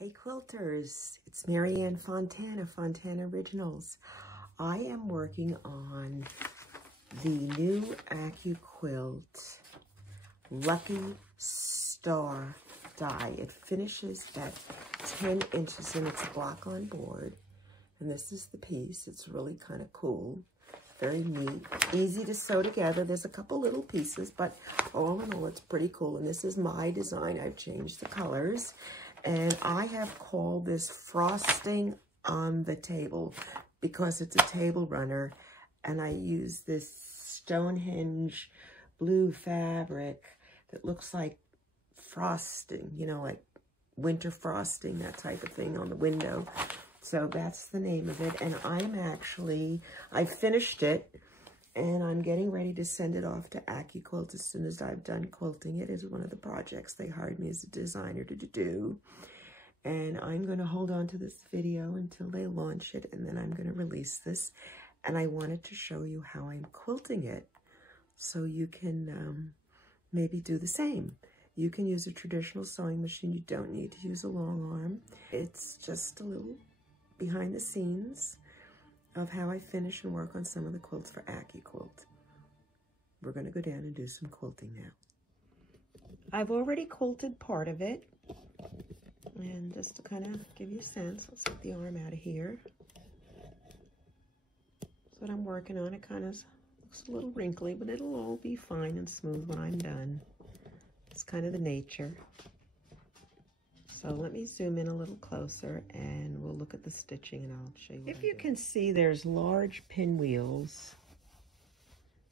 Hey quilters, it's Marianne Fontana, Fontana Originals. I am working on the new AccuQuilt Lucky Star die. It finishes at 10 inches and it's a block on board. And this is the piece. It's really kind of cool. Very neat, easy to sew together. There's a couple little pieces, but all in all, it's pretty cool. And this is my design. I've changed the colors. And I have called this frosting on the table because it's a table runner. And I use this Stonehenge blue fabric that looks like frosting, you know, like winter frosting, that type of thing on the window. So that's the name of it. And I finished it and I'm getting ready to send it off to AccuQuilt as soon as I've done quilting. It is one of the projects they hired me as a designer to do. And I'm going to hold on to this video until they launch it, and then I'm going to release this. And I wanted to show you how I'm quilting it so you can maybe do the same. You can use a traditional sewing machine. You don't need to use a long arm. It's just a little behind the scenes of how I finish and work on some of the quilts for AccuQuilt. We're going to go down and do some quilting now. I've already quilted part of it. And just to kind of give you a sense, let's get the arm out of here. That's what I'm working on. It kind of looks a little wrinkly, but it'll all be fine and smooth when I'm done. It's kind of the nature. So let me zoom in a little closer and we'll look at the stitching and I'll show you. If you can see, there's large pinwheels.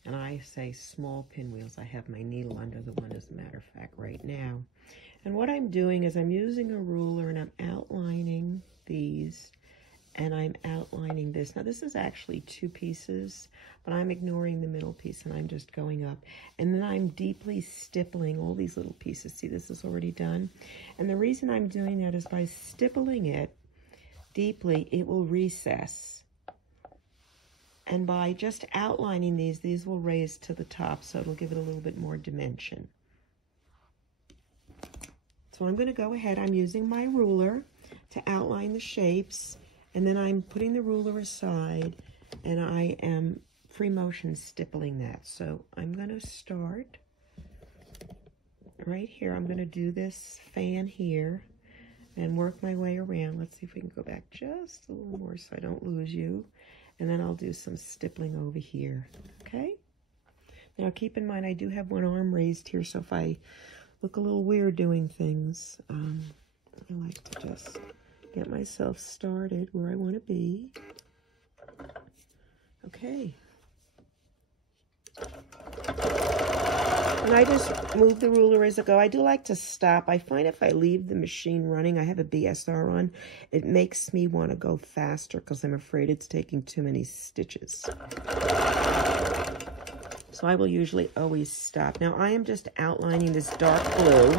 And I say small pinwheels. I have my needle under the one, as a matter of fact, right now. And what I'm doing is I'm using a ruler and I'm outlining these and I'm outlining this. Now this is actually two pieces, but I'm ignoring the middle piece and I'm just going up. And then I'm deeply stippling all these little pieces. See, this is already done. And the reason I'm doing that is by stippling it deeply, it will recess. And by just outlining these will raise to the top, so it'll give it a little bit more dimension. So I'm going to go ahead, I'm using my ruler to outline the shapes, and then I'm putting the ruler aside, and I am free motion stippling that. So I'm going to start right here. I'm going to do this fan here and work my way around. Let's see if we can go back just a little more so I don't lose you. And then I'll do some stippling over here, okay? Now keep in mind, I do have one arm raised here, so if I look a little weird doing things, I like to just get myself started where I want to be. Okay. And I just move the ruler as I go. I do like to stop. I find if I leave the machine running, I have a BSR on, it makes me want to go faster because I'm afraid it's taking too many stitches. So I will usually always stop. Now I am just outlining this dark blue.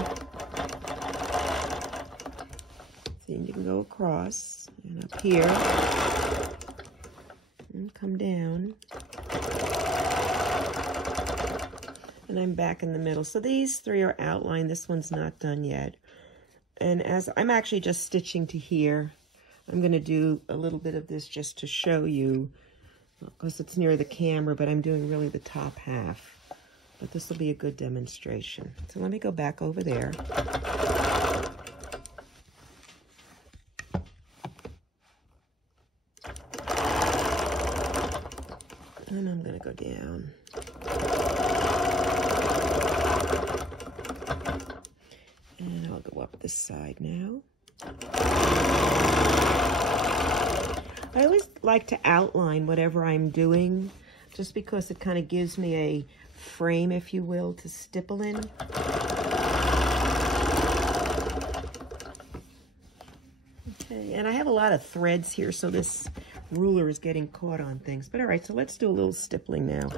See, you can go across and up here and come down. And I'm back in the middle. So these three are outlined. This one's not done yet. And as I'm actually just stitching to here, I'm going to do a little bit of this just to show you, because it's near the camera, but I'm doing really the top half. But this will be a good demonstration. So let me go back over there. And I'm going to go down. And I'll go up this side now. I always like to outline whatever I'm doing, just because it kind of gives me a frame, if you will, to stipple in. Okay, and I have a lot of threads here, so this ruler is getting caught on things. But all right, so let's do a little stippling now.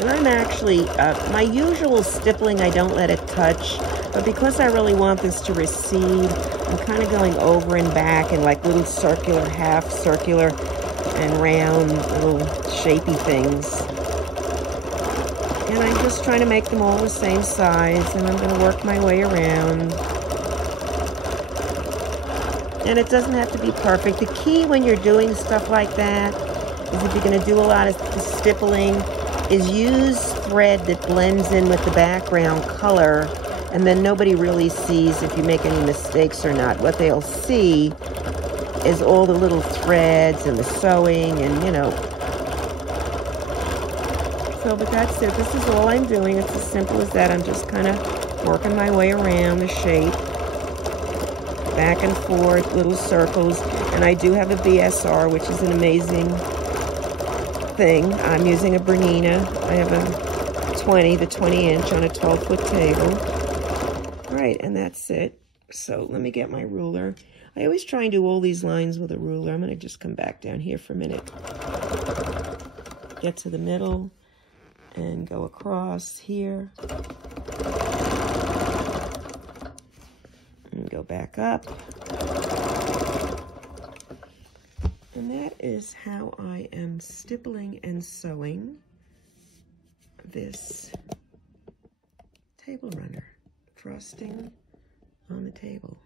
And I'm actually, my usual stippling, I don't let it touch, but because I really want this to recede, I'm kind of going over and back in like little circular, half circular, and round little shapy things. And I'm just trying to make them all the same size, and I'm going to work my way around. And it doesn't have to be perfect. The key when you're doing stuff like that is, if you're going to do a lot of stippling, is use thread that blends in with the background color, and then nobody really sees if you make any mistakes or not. What they'll see is all the little threads and the sewing, and you know. So, but that's it. This is all I'm doing. It's as simple as that. I'm just kind of working my way around the shape, back and forth, little circles. And I do have a BSR, which is an amazing thing. I'm using a Bernina. I have a 20, the 20-inch on a 12-foot table. All right, and that's it. So let me get my ruler. I always try and do all these lines with a ruler. I'm going to just come back down here for a minute. Get to the middle and go across here. And go back up. And that is how I am stippling and sewing this table runner, frosting on the table.